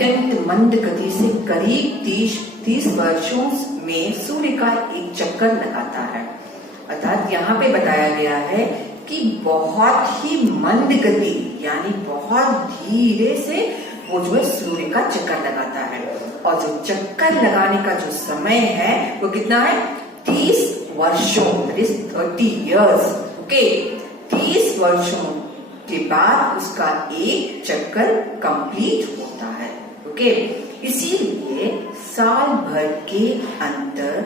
अत्यंत मंद गति से करीब 30 वर्षों में सूर्य का एक चक्कर लगाता है। अर्थात यहाँ पे बताया गया है कि बहुत ही मंद गति यानी बहुत धीरे से वो जो है सूर्य का चक्कर लगाता है, और जो चक्कर लगाने का जो समय है वो कितना है, 30 वर्षों, 30 years। ओके, 30 वर्षों के बाद उसका एक चक्कर कंप्लीट होता है। ओके, इसीलिए साल भर के अंतर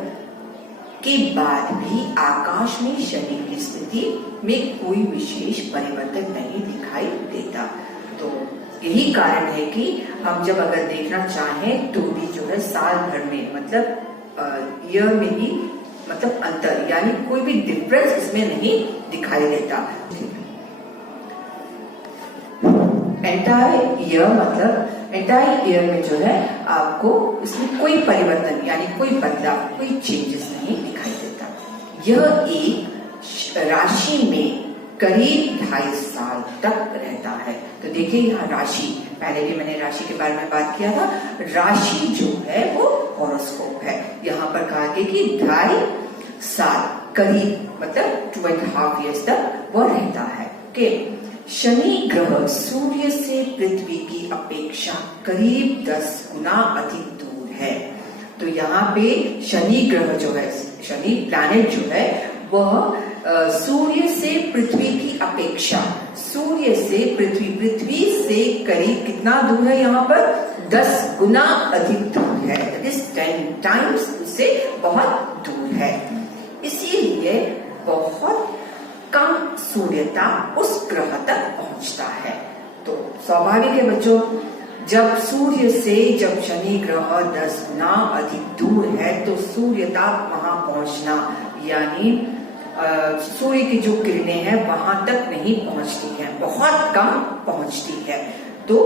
के बाद भी आकाश में शनि की स्थिति में कोई विशेष परिवर्तन नहीं दिखाई देता। तो यही कारण है कि हम जब अगर देखना चाहें तो भी जो है साल भर में मतलब ईयर में भी मतलब अंतर यानी कोई भी डिफरेंस इसमें नहीं दिखाई देता। एंटायर ईयर मतलब एंटायर ईयर में जो है आपको इसमें कोई परिवर्तन यानी कोई बदलाव, कोई चेंजेस नहीं दिखाई देता। यह एक राशि में करीब 2.5 साल तक रहता है। तो देखिए यहाँ राशि, पहले भी मैंने राशि के बारे में बात किया था, राशि जो है वो हॉरोस्कोप है। यहाँ पर कहा गया कि 2.5 साल करीब मतलब 2.5 years तक वो रहता है। ओके, शनि ग्रह सूर्य से पृथ्वी की अपेक्षा करीब 10 गुना अधिक दूर है। तो यहाँ पे शनि ग्रह जो है, शनि प्लैनेट जो है वह सूर्य से पृथ्वी की अपेक्षा, सूर्य से पृथ्वी से करीब कितना दूर है, यहाँ पर 10 गुना अधिक दूर है। दैट इज 10 times उससे बहुत दूर है। इसीलिए बहुत कम सूर्यता उस ग्रह तक पहुंचता है। तो स्वाभाविक है बच्चों, जब सूर्य से जब शनि ग्रह 10 गुना अधिक दूर है तो सूर्यता वहां पहुंचना यानी सूर्य की जो किरणें हैं वहां तक नहीं पहुंचती हैं, बहुत कम पहुंचती है। तो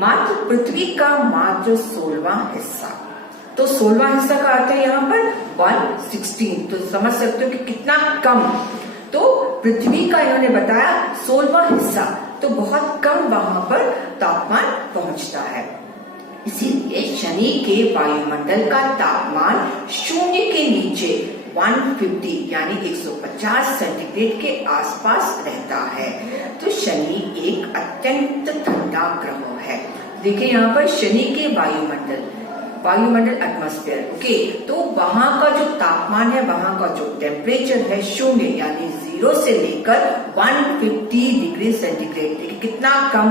मात्र पृथ्वी का मात्र 16वां हिस्सा, तो 16वां हिस्सा का अर्थ है यहाँ पर 1/16। तो समझ सकते हो कि कितना कम। तो पृथ्वी का इन्होंने बताया 16वां हिस्सा, तो बहुत कम वहां पर तापमान पहुंचता है। इसीलिए शनि के वायुमंडल का तापमान शून्य के नीचे 150 यानी 150 सेंटीग्रेड के आसपास रहता है। तो शनि एक अत्यंत ठंडा ग्रह है। देखिए यहाँ पर शनि के वायुमंडल एटमॉस्फेयर, ओके, तो वहां का जो तापमान है, वहां का जो टेम्परेचर है शून्य यानी 0 से लेकर 150 डिग्री सेंटीग्रेड। देखिए कितना कम,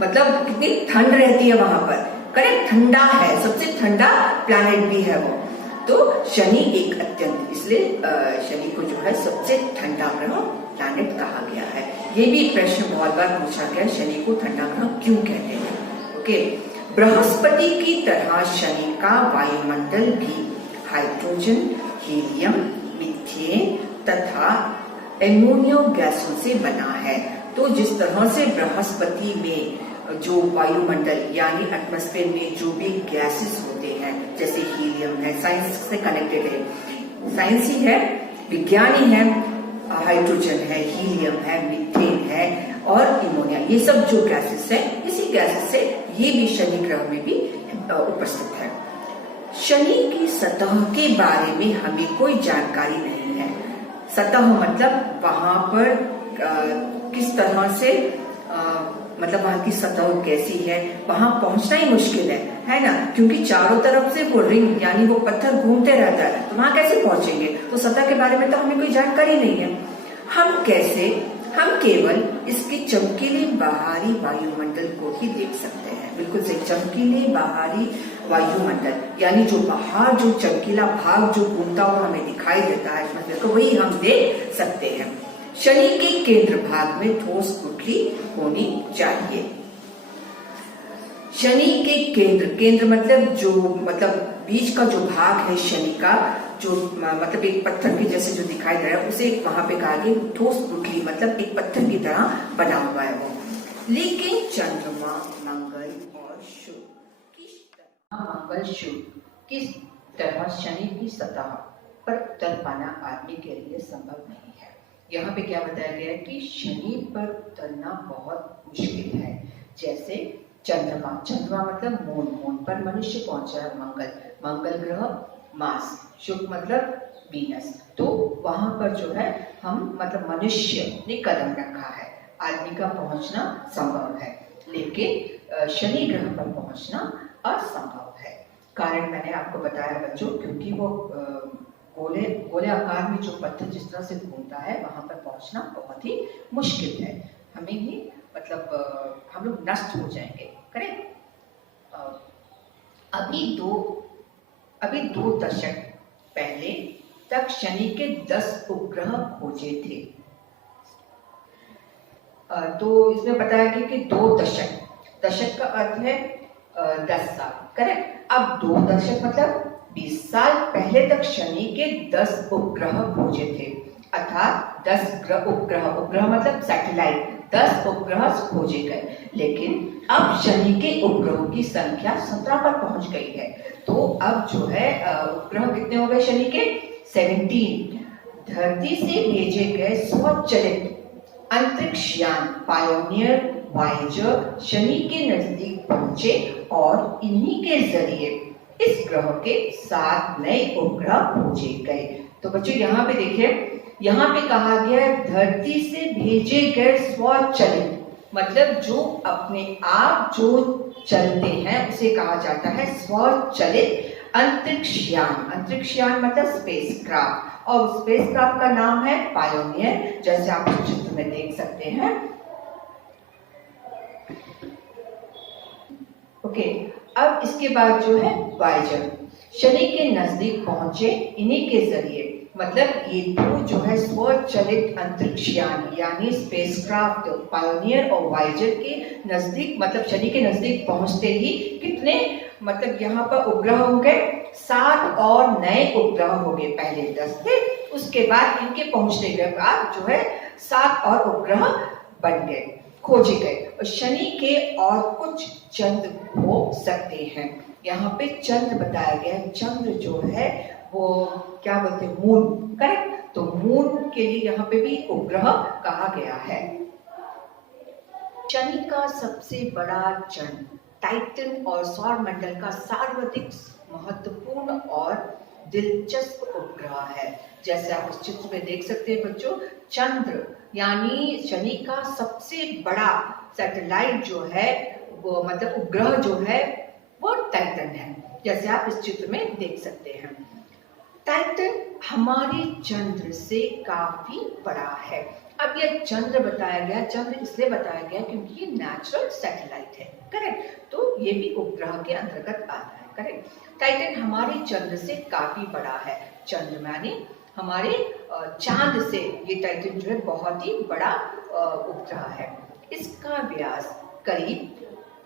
मतलब कितनी ठंड रहती है वहां पर। करेक्ट, ठंडा है, सबसे ठंडा प्लैनेट भी है वो। तो शनि एक अत्यंत, इसलिए शनि को जो है सबसे ठंडा ग्रह प्लैनेट कहा गया है। ये भी प्रश्न बहुत बार पूछा गया, शनि को ठंडा ग्रह क्यों कहते हैं। ओके, बृहस्पति की तरह शनि का वायुमंडल भी हाइड्रोजन, हीलियम, मीथेन तथा एमोनियो गैसों से बना है। तो जिस तरह से बृहस्पति में जो वायुमंडल यानी एटमॉस्फेयर में जो भी गैसेस होते हैं, जैसे हीलियम है, साइंस से कनेक्टेड है, साइंस ही है, विज्ञान ही है, हाइड्रोजन है, हीलियम है, मीथेन है और अमोनिया, ये सब जो गैसेस है, इसी गैसेस से ये भी शनि ग्रह में भी उपस्थित है। शनि की सतह के बारे में हमें कोई जानकारी नहीं है। सतह मतलब वहां पर किस तरह से मतलब वहां की सतह कैसी है, वहां पहुंचना ही मुश्किल है ना, क्योंकि चारों तरफ से वो रिंग यानी वो पत्थर घूमते रहता है, तो वहां कैसे पहुंचेंगे। तो सतह के बारे में तो हमें कोई जानकारी नहीं है। हम केवल इसके चमकीले बाहरी वायुमंडल को ही देख सकते हैं। बिल्कुल सही, चमकीले बाहरी वायुमंडल यानी जो बाहर जो चमकीला भाग जो घूमता हुआ हमें दिखाई देता है, तो वही हम देख सकते हैं। शनि के केंद्र भाग में ठोस गुठली होनी चाहिए। शनि के केंद्र मतलब बीच का जो भाग है शनि का, जो मतलब एक पत्थर के जैसे जो दिखाई दे रहा है, उसे वहां पे कहा गया ठोस गुठली, मतलब एक पत्थर की तरह बना हुआ है वो। लेकिन चंद्रमा, मंगल और शुक्र किस तरह शनि की सतह पर उतर पाना आदमी के लिए संभव नहीं है। यहाँ पे क्या बताया गया है कि शनि पर उतरना बहुत मुश्किल है। जैसे चंद्रमा, चंद्रमा मतलब मून, मून पर मनुष्य पहुंचा है। मंगल, मंगल ग्रह मार्स, शुक्र मतलब वीनस। तो वहां पर जो है हम मतलब मनुष्य ने कदम रखा है, आदमी का पहुंचना संभव है, लेकिन शनि ग्रह पर पहुंचना असंभव है। कारण मैंने आपको बताया बच्चों, क्योंकि वो गोले गोले आकार में जो पत्थर जिस तरह से घूमता है वहां पर पहुंचना बहुत ही मुश्किल है। हमें ही मतलब हम लोग नष्ट हो जाएंगे। करेक्ट। अभी दो दशक पहले तक शनि के 10 उपग्रह खोजे थे। तो इसमें बताया गया कि 2 दशक, दशक का अर्थ है 10 साल। करेक्ट। अब 2 दशक मतलब 20 साल पहले तक शनि के 10 उपग्रह खोजे थे, अर्थात 10 उपग्रह, उपग्रह मतलब सैटेलाइट, 10 उपग्रह खोजे गए। लेकिन अब शनि के उपग्रहों की संख्या 17 पर पहुंच गई है। तो अब जो है उपग्रह कितने हो गए शनि के? 17। धरती से भेजे गए स्वचालित अंतरिक्ष यान पायोनियर, वायेजर शनि के नजदीक पहुंचे और इन्हीं के जरिए इस ग्रह के 7 नए उपग्रह खोजे गए। तो बच्चों यहाँ पे देखिए, यहाँ पे कहा गया है धरती से भेजे गए स्वचालित, मतलब जो अपने आप जो चलते हैं उसे कहा जाता है स्वचालित अंतरिक्ष यान। अंतरिक्ष यान मतलब स्पेस क्राफ्ट, और स्पेस क्राफ्ट का नाम है पायोनियर, जैसे आप इस चित्र में देख सकते हैं। ओके, अब इसके बाद जो है वायेजर शनि के नजदीक पहुंचे, इन्हीं के जरिए मतलब ये दो जो है स्वचालित अंतरिक्ष यान यानी स्पेसक्राफ्ट पायोनियर और वायेजर के नजदीक मतलब शनि के नजदीक पहुंचते ही कितने मतलब यहाँ पर उपग्रह हो गए? 7 और नए उपग्रह हो गए। पहले 10 थे, उसके बाद इनके पहुंचने के बाद जो है 7 और उपग्रह बन गए, खोजे गए। और शनि के और कुछ चंद्र हो सकते हैं। यहाँ पे चंद्र बताया गया है, चंद्र जो है वो क्या बोलते हैं, मून। करेक्ट। तो मून के लिए यहाँ पे भी उपग्रह कहा गया है। शनि का सबसे बड़ा चंद्र टाइटन और सौर मंडल का सर्वाधिक महत्वपूर्ण और दिलचस्प उपग्रह है। जैसे आप इस चित्र में देख सकते हैं बच्चों, चंद्र यानी शनि का सबसे बड़ा सैटेलाइट जो है वो मतलब उपग्रह जो है वो टाइटन है, जैसे आप इस चित्र में देख सकते हैं। टाइटन हमारे चंद्र से काफी बड़ा है। अब यह चंद्र बताया गया, चंद्र इसलिए बताया गया क्योंकि ये नेचुरल सैटेलाइट है। करेक्ट। तो ये भी उपग्रह के अंतर्गत आता है। करेक्ट। टाइटन हमारे चंद्र से काफी बड़ा है। चंद्र माने हमारे चांद से ये टाइटन जो है बहुत ही बड़ा उपग्रह है। इसका व्यास करीब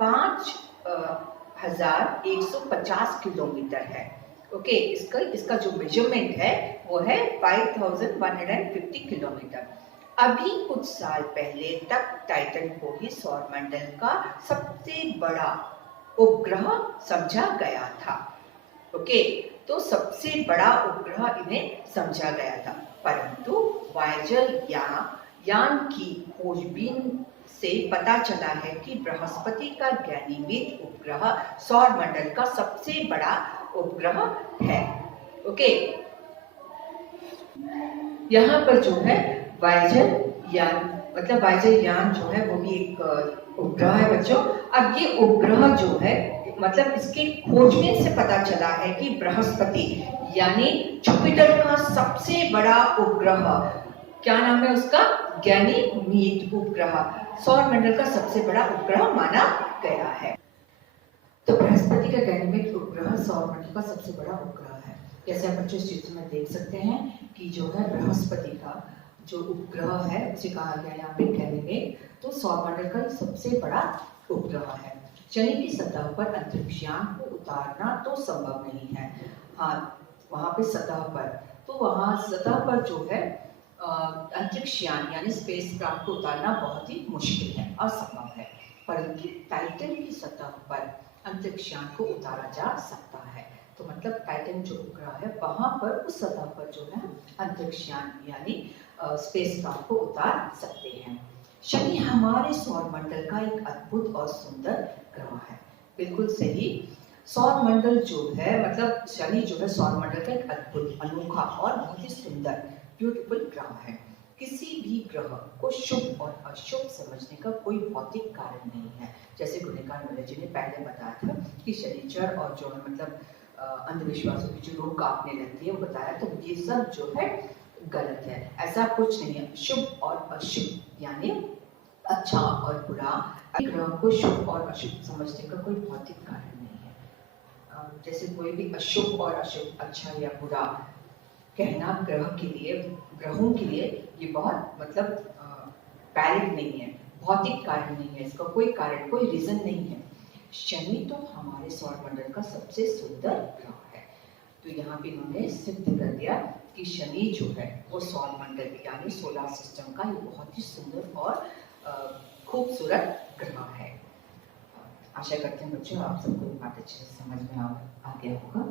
5150 किलोमीटर है। ओके, इसका जो मेजरमेंट है वो है 5150 किलोमीटर। अभी कुछ साल पहले तक टाइटन को ही सौरमंडल का सबसे बड़ा उपग्रह समझा गया था। ओके, तो सबसे बड़ा उपग्रह इन्हें समझा गया था, परंतु वायेजर यान की खोजबीन से पता चला है कि बृहस्पति का गैनीमेड उपग्रह सौरमंडल का सबसे बड़ा उपग्रह है। ओके, यहाँ पर जो है वायेजर यान मतलब वायेजर यान जो है वो भी एक उपग्रह है बच्चों। अब ये उपग्रह जो है मतलब इसके खोजबीन से पता चला है कि बृहस्पति यानी जुपिटर का सबसे बड़ा उपग्रह, क्या नाम है उसका? गैनीमेड उपग्रह, सौरमंडल का सबसे बड़ा उपग्रह माना गया है। तो बृहस्पति का गैनीमेड उपग्रह सौरमंडल का सबसे बड़ा उपग्रह है। जैसे आप बच्चों इस चित्र में देख सकते हैं कि जो है बृहस्पति का जो उपग्रह है उसे कहा गया यहाँ पे गैनीमेड, तो सौरमंडल का सबसे बड़ा उपग्रह है। शनि की सतह पर अंतरिक्ष यान को उतारना तो संभव नहीं है। हाँ, वहां पे सतह पर, तो वहां सतह पर जो है अंतरिक्ष यान यानी स्पेस क्राफ्ट को उतारना बहुत ही मुश्किल है, असंभव है। परंतु टाइटन की सतह पर अंतरिक्ष यान को उतारा जा सकता है। तो मतलब टाइटन जो उपग्रह है वहां पर उस सतह पर जो है अंतरिक्ष यान यानी स्पेस क्राफ्ट को उतार सकते हैं। शनि हमारे सौरमंडल का एक अद्भुत और सुंदर ग्रह है। बिल्कुल सही। सौर मंडल जो है मतलब शनि जो है सौर मंडल का एक अद्भुत, अनोखा और बहुत ही सुंदर ब्यूटीफुल ग्रह है। किसी भी ग्रह को शुभ और अशुभ समझने का कोई भौतिक कारण नहीं है। जैसे गुणिकार मिले जी ने पहले बताया था कि शनिचर और जो मतलब अंधविश्वासों की जो रोक आपने लगती है वो बताया, तो ये सब जो है गलत है। ऐसा कुछ नहीं है। शुभ और अशुभ यानी अच्छा और बुरा, ग्रह को शुभ और अशुभ समझने का कोई भौतिक कारण नहीं है। जैसे कोई भी अशुभ और अशुभ, अच्छा या बुरा कहना ग्रहों के लिए ये बहुत मतलब वैलिड नहीं है, भौतिक कारण नहीं है, इसका कोई कारण, कोई रीजन नहीं है। शनि तो हमारे सौर मंडल का सबसे सुंदर ग्रह है। तो यहाँ पे इन्होंने सिद्ध कर दिया कि शनि जो है वो सौर मंडल यानी सोलर सिस्टम का ये बहुत ही सुंदर और खूबसूरत ग्रह है। आशा करते हैं बच्चों आप सबको बात अच्छे से समझ में आ गया होगा।